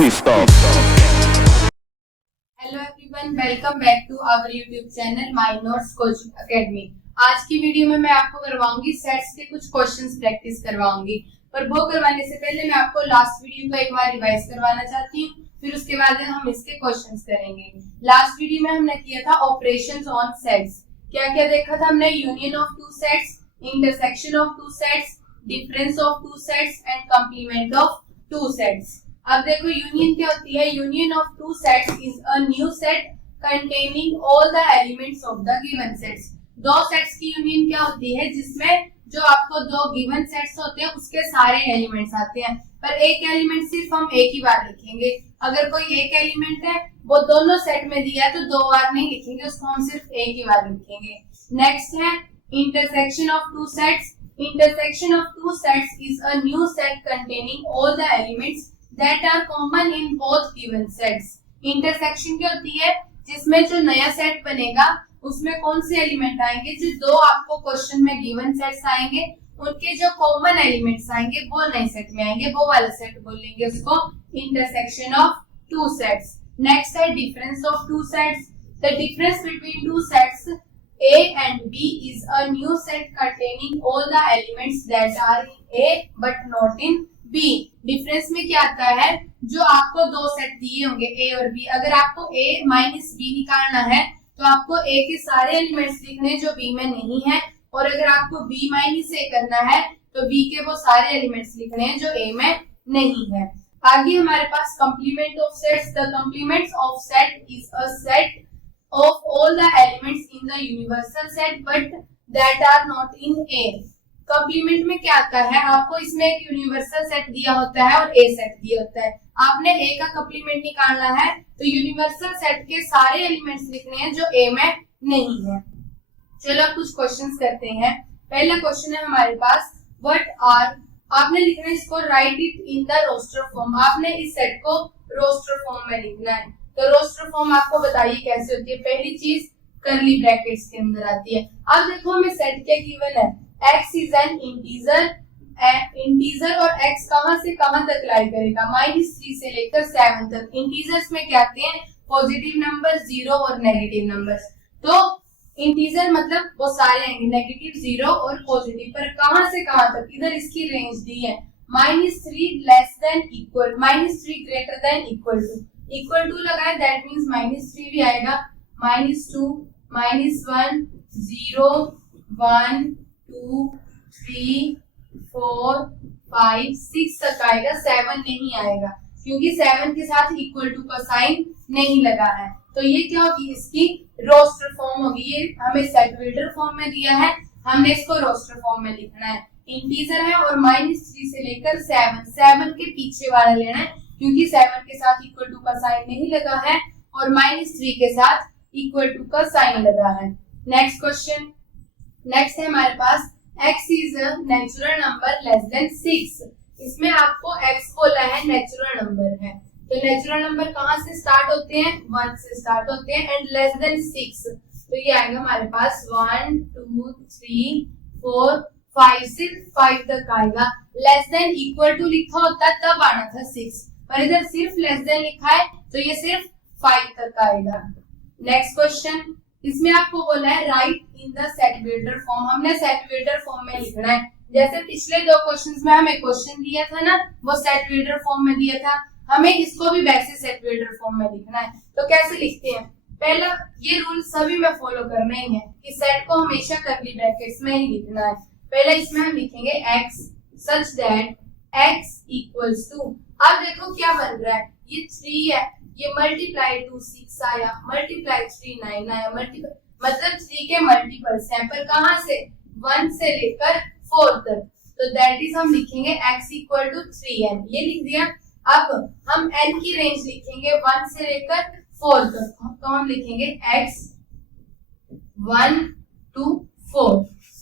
Hello everyone, welcome back to our YouTube channel my notes coaching academy. आज की video में मैं आपको करवाऊंगी सेट्स के कुछ क्वेश्चंस प्रैक्टिस करवाऊंगी, पर वो करवाने से पहले मैं आपको लास्ट वीडियो को एक बार रिवाइज करवाना चाहती हूँ, फिर उसके बाद हम इसके क्वेश्चंस करेंगे। लास्ट वीडियो में हमने किया था ऑपरेशंस ऑन सेट्स। क्या क्या देखा था हमने? Union of two sets, intersection of two sets, difference of two sets and complement of two sets. अब देखो यूनियन क्या होती है? Union of two sets is a new set containing all the elements of the given sets. दो sets की union क्या होती है? जिसमें जो आपको दो गिवन सेट्स होते हैं उसके सारे एलिमेंट्स आते हैं, पर एक एलिमेंट सिर्फ हम एक ही बार लिखेंगे। अगर कोई एक एलिमेंट है वो दोनों सेट में दिया है तो दो बार नहीं लिखेंगे, उसको हम सिर्फ एक ही बार लिखेंगे। नेक्स्ट है intersection of two sets. Intersection of two sets is a new set containing all the elements that are common in both given sets. Intersection क्या होती है? जिसमें जो नया सेट बनेगा उसमें कौन से एलिमेंट आएंगे? जो दो आपको क्वेश्चन में गिवन सेट्स आएंगे उनके जो कॉमन एलिमेंट्स आएंगे वो नए सेट में आएंगे, वो वाला सेट बोलेंगे उसको intersection of two sets. Next है difference of two sets. The difference between two sets A and B is a new set containing all the elements that are in A but not in B. Difference में क्या आता है? जो आपको दो set दिए होंगे A और B, अगर आपको A माइनस B निकालना है तो आपको A के सारे एलिमेंट्स लिखने जो B में नहीं है, और अगर आपको B माइनस A करना है तो B के वो सारे एलिमेंट्स लिखने हैं जो A में नहीं है। आगे हमारे पास complement of sets. The complements of set is a set of all the elements in the universal set but that are not in A. Complement में क्या आता है? आपको इसमें एक यूनिवर्सल सेट दिया होता है और A सेट दिया होता है। आपने A का कंप्लीमेंट निकालना है तो यूनिवर्सल सेट के सारे एलिमेंट्स लिखने हैं जो A में नहीं है। चलो कुछ क्वेश्चंस करते हैं। पहला क्वेश्चन है हमारे पास व्हाट आर, आपने लिखना है इसको write it in the roster form. आपने इस सेट को रोस्टर फॉर्म में लिखना है। तो रोस्टर फॉर्म आपको बताइए कैसे होती है। पहली चीज कर्ली ब्रैकेट्स के अंदर आती है। अब देखो हमें सेट क्या गिवन है? x is an integer. Integer और x कहां से कहां तक लाई करेगा? -3 से लेकर 7 तक। इंटीजर्स में क्या आते हैं? पॉजिटिव नंबर, जीरो और नेगेटिव नंबर्स। तो इंटीजर मतलब वो सारे आएंगे, नेगेटिव, जीरो और पॉजिटिव। पर कहां से कहां तक? इधर इसकी रेंज दी है -3 less than equal, -3 greater than equal to. Equal to लगाए दैट मींस -3 भी आएगा, -2, -1, 0, 1, 2, 3, 4, 5, 6 तक आएगा। 7 नहीं आएगा क्योंकि 7 के साथ इक्वल टू का साइन नहीं लगा है। तो ये क्या होगी? इसकी रोस्टर फॉर्म होगी। ये हमें सेट बिल्डर फॉर्म में दिया है, हमने इसको रोस्टर फॉर्म में लिखना है। इंटीजर है और -3 से लेकर 7 के पीछे वाला लेना है क्योंकि 7 के साथ इक्वल टू का साइन नहीं लगा है और -3 के साथ इक्वल टू का साइन लगा है। Next question. नेक्स्ट है हमारे पास x is a natural number less than 6। इसमें आपको x बोला है नेचुरल नंबर है, तो नेचुरल नंबर कहां से स्टार्ट होते हैं? 1 से स्टार्ट होते हैं एंड लेस देन 6, तो ये आएगा हमारे पास 1, 2, 3, 4, 5, सिर्फ 5 तक आएगा। लेस देन इक्वल टू लिखा होता तब आना था 6, पर इधर सिर्फ लेस देन लिखा है तो ये सिर्फ 5 तक आएगा। Next question. इसमें आपको बोला है right in the set builder form. हमने सेट बिल्डर फॉर्म में लिखना है। जैसे पिछले दो क्वेश्चंस में हमें क्वेश्चन दिया था ना, वो सेट बिल्डर फॉर्म में दिया था, हमें इसको भी वैसे सेट बिल्डर फॉर्म में लिखना है। तो कैसे लिखते हैं? पहला ये रूल सभी में फॉलो करना ही है कि सेट को हमेशा कर्ली ब्रैकेट्स में ही लिखना है। पहले इसमें हम लिखेंगे x such that x equals to, अब देखो क्या बन रहा है? ये 3 है, ये मल्टीप्लाई 2 6 आया, मल्टीप्लाई 3 9 आया, मल्टीप्लाई मतलब 3 के मल्टीपल्स हैं, पर कहां से? 1 से लेकर 4 तक। तो दैट इज हम लिखेंगे x इक्वल टू 3n, ये लिख दिया। अब हम n की रेंज लिखेंगे 1 से लेकर 4 तक, तो हम लिखेंगे x 1 to 4।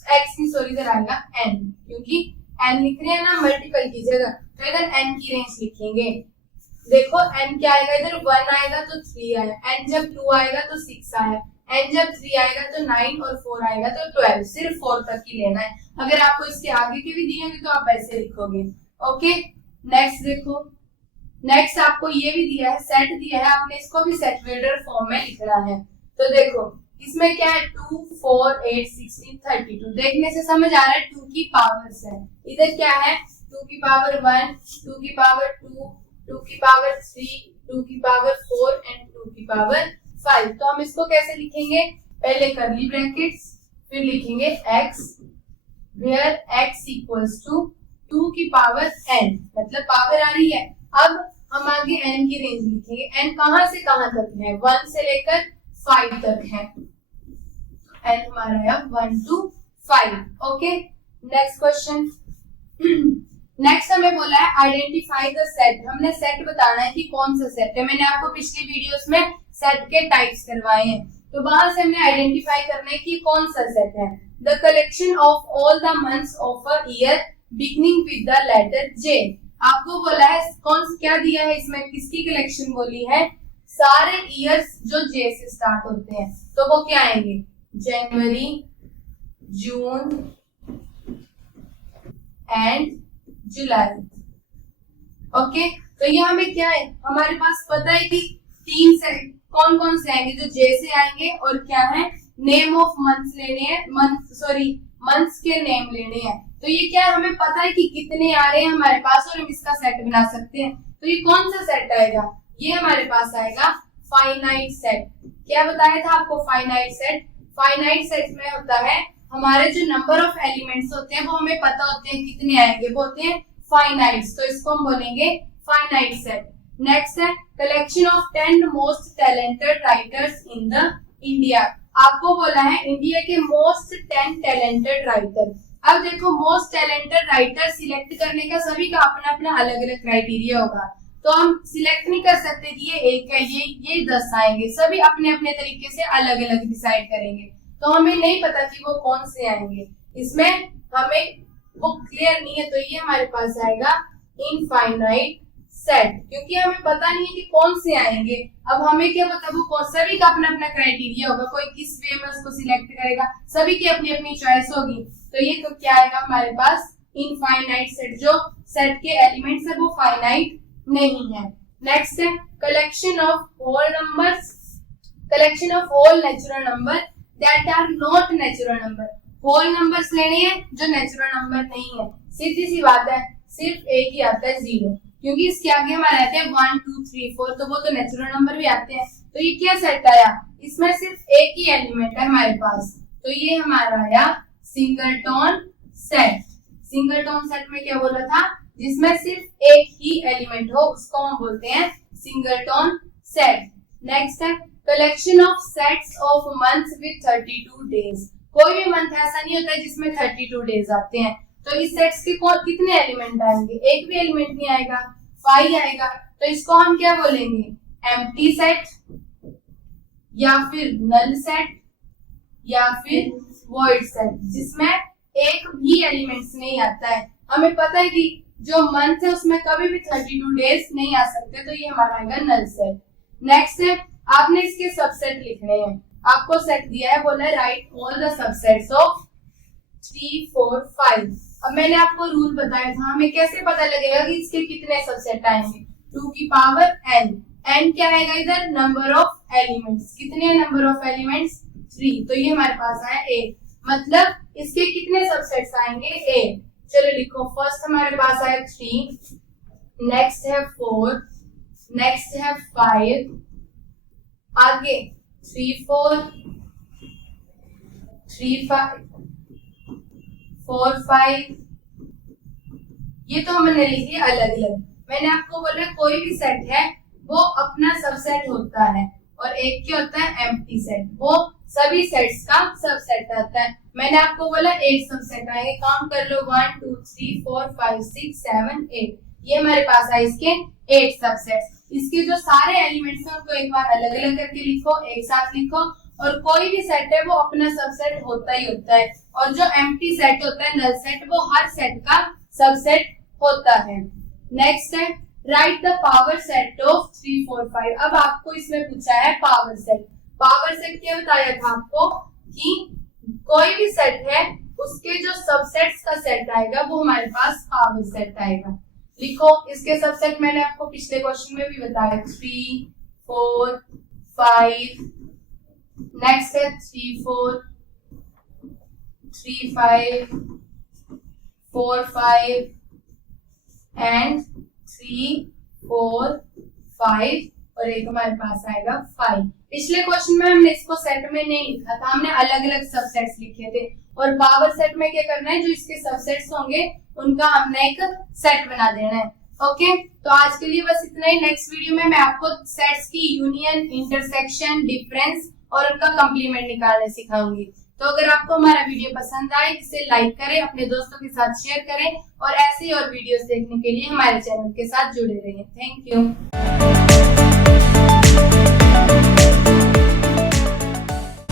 x की सॉरी इधर आएगा n, क्योंकि n लिख रहे हैं ना मल्टीपल की जगह, तो इधर n की रेंज लिखेंगे। देखो n क्या आएगा? इधर 1 आएगा तो 3 आया, n जब 2 आएगा तो 6 आया, n जब 3 आएगा तो 9 और 4 आएगा तो 12। सिर्फ 4 तक ही लेना है। अगर आपको इसके आगे के भी दिए होंगे तो आप ऐसे लिखोगे। ओके नेक्स्ट देखो, नेक्स्ट आपको ये भी दिया है, सेट दिया है, आपने इसको भी सेट बिल्डर फॉर्म में लिखना है। तो देखो इसमें क्या है 2, 4, 8, 16, 32। देखने से समझ आ रहा है 2 की पावर्स है। इधर क्या है 2 की पावर 1, 2 की पावर 2, 2 की पावर 3, 2 की पावर 4 एंड 2 की पावर 5। तो हम इसको कैसे लिखेंगे, पहले करली ब्रैकेट्स, फिर लिखेंगे x where x equals to 2 की पावर n, मतलब पावर आ रही है। अब हम आगे n की रेंज लिखेंगे। n कहां से कहां तक है, 1 से लेकर 5 तक है। n हमारा है 1 to 5। Okay, next question. Next हमें बोला है आइडेंटिफाई द सेट। हमने सेट बताना है कि कौन सा सेट है। मैंने आपको पिछली वीडियोस में सेट के टाइप्स करवाए हैं, तो वहां से हमने आइडेंटिफाई करना है कि कौन सा सेट है। The collection of all the months of a year beginning with the letter J. आपको बोला है कौन क्या दिया है इसमें, किसकी कलेक्शन बोली है, सारे ईयर्स जो जे से स्टार्ट होते हैं। तो वो क्या आएंगे, जनवरी, जून एंड जुलाई। ओके, तो ये हमें क्या है, हमारे पास पता है कि 3 से कौन कौन से आएंगे, जो जे से आएंगे, और क्या है नेम ऑफ मंथ्स लेने हैं, मंथ्स के नेम लेने हैं। तो ये क्या हमें पता है कि कितने आ रहे हैं हमारे पास, और हम इसका सेट बना सकते हैं। तो ये कौन सा सेट आएगा, ये हमारे पास आएगा फाइनाइट सेट। क्या बताया था आपको, फाइनाइट सेट। फाइनाइट सेट में होता है हमारे जो नंबर ऑफ एलिमेंट्स होते हैं वो हमें पता होते हैं कितने आएंगे, वो होते हैं फाइनाइट्स। तो इसको हम बोलेंगे फाइनाइट सेट। नेक्स्ट है collection of 10 most talented writers in the India. आपको बोला है इंडिया के मोस्ट 10 टैलेंटेड राइटर। अब देखो मोस्ट टैलेंटेड राइटर सिलेक्ट करने का सभी का अपना अपना अलग अलग क्राइटेरिया होगा, तो हम सिलेक्ट नहीं कर सकते कि ये एक है, ये 10 आएंगे। सभी अपने अपने तरीके से अलग अलग डिसाइड करेंगे, तो हमें नहीं पता कि वो कौन से आएंगे, इसमें हमें वो क्लियर नहीं है। तो ये हमारे पास आएगा इनफाइनाइट सेट, क्योंकि हमें पता नहीं है कि कौन से आएंगे। अब हमें क्या पता, वो सभी का अपना अपना क्राइटेरिया होगा, कोई किस वे में उसको सिलेक्ट करेगा, सभी की अपनी अपनी चॉइस होगी। तो ये तो क्या आएगा हमारे पास इनफाइनाइट सेट, जो सेट के एलिमेंट्स है वो फाइनाइट नहीं है। नेक्स्ट है collection of whole numbers, collection of whole natural number that are not natural number. Whole numbers लेने हैं जो नेचुरल नंबर नहीं है। सीधी सी बात है, सिर्फ एक ही आता है 0, क्योंकि इसके आगे हमारे आते हैं 1, 2, 3, 4, तो वो तो नेचुरल नंबर भी आते हैं। तो ये क्या सेट आया, इसमें सिर्फ एक ही एलिमेंट है हमारे पास, तो ये हमारा आया सिंगलटन सेट। सिंगलटन सेट में क्या बोला था, जिसमें सिर्फ एक ही एलिमेंट हो उसको हम बोलते हैं सिंगलटन सेट। नेक्स्ट है collection of sets of months with 32 days. कोई भी मंथ ऐसा नहीं होता है जिसमें 32 डेज आते हैं, तो इस सेट्स के कितने एलिमेंट आएंगे, एक भी एलिमेंट नहीं आएगा, 5 आएगा। तो इसको हम क्या बोलेंगे, एम्प्टी सेट, या फिर नल सेट, या फिर वॉइड सेट, जिसमें एक भी एलिमेंट्स नहीं आता है। हमें पता है कि जो मंथ है उसमें कभी भी 32 डेज नहीं आ सकते, तो ये हमारा आएगा नल सेट। नेक्स्ट है आपने इसके सबसेट लिखने हैं। आपको सेट दिया है, बोला है right all the subsets of 3, 4, 5। अब मैंने आपको रूल बताया था, हमें कैसे पता लगेगा कि इसके कितने सबसेट आएंगे, 2 की पावर n। n क्या आएगा इधर, नंबर ऑफ एलिमेंट्स। कितने नंबर ऑफ एलिमेंट्स, 3, तो ये हमारे पास आया a, मतलब इसके कितने सबसेट्स आएंगे, a। चलो लिखो, फर्स्ट हमारे पास आया 3, नेक्स्ट है 4, नेक्स्ट है 5, आगे 3, 4, 3, 5, 4, 5, ये तो हमने लिख लिया अलग अलग। मैंने आपको बोला कोई भी सेट है वो अपना सबसेट होता है, और एक क्या होता है एम्प्टी सेट, वो सभी सेट्स का सबसेट आता है। मैंने आपको बोला 8 सबसेट आएंगे, काउंट कर लो 1, 2, 3, 4, 5, 6, 7, 8। ये हमारे पास आए इसके 8 सबसेट्स। इसके जो सारे एलिमेंट्स हैं उनको एक बार अलग अलग करके लिखो, एक साथ लिखो, और कोई भी सेट है वो अपना सबसेट होता ही होता है, और जो एम्प्टी सेट होता है नल सेट, वो हर सेट का सबसेट होता है। नेक्स्ट है right the power set of 3, 4, 5। अब आपको इसमें पूछा है पावर सेट। पावर सेट क्या बताया था आपको कि कोई भी सेट है उसके जो सबसेट्स का सेट आएगा वो हमारे पास पावर सेट आएगा। लिखो। इसके सबसेट मैंने आपको पिछले क्वेश्चन में भी बताया, 3, 4, 5। नेक्स्ट है 3, 4, 3, 5, 4, 5 एंड 3, 4, 5 और एक हमारे पास आएगा 5। पिछले क्वेश्चन में हमने इसको सेट में नहीं लिखा था, हमने अलग अलग सबसेट्स लिखे थे। और पावर सेट में क्या करना है, जो इसके सबसेट्स होंगे उनका हमने एक सेट बना देना है। ओके, तो आज के लिए बस इतना ही। नेक्स्ट वीडियो में मैं आपको सेट्स की यूनियन, इंटरसेक्शन, डिफरेंस और उनका कंप्लीमेंट निकालने सिखाऊंगी। तो अगर आपको हमारा वीडियो पसंद आए, इसे लाइक करें, अपने दोस्तों के साथ शेयर करें और ऐसे ही और वीडियोस देखने के लिए हमारे चैनल के साथ जुड़े रहें। Thank you.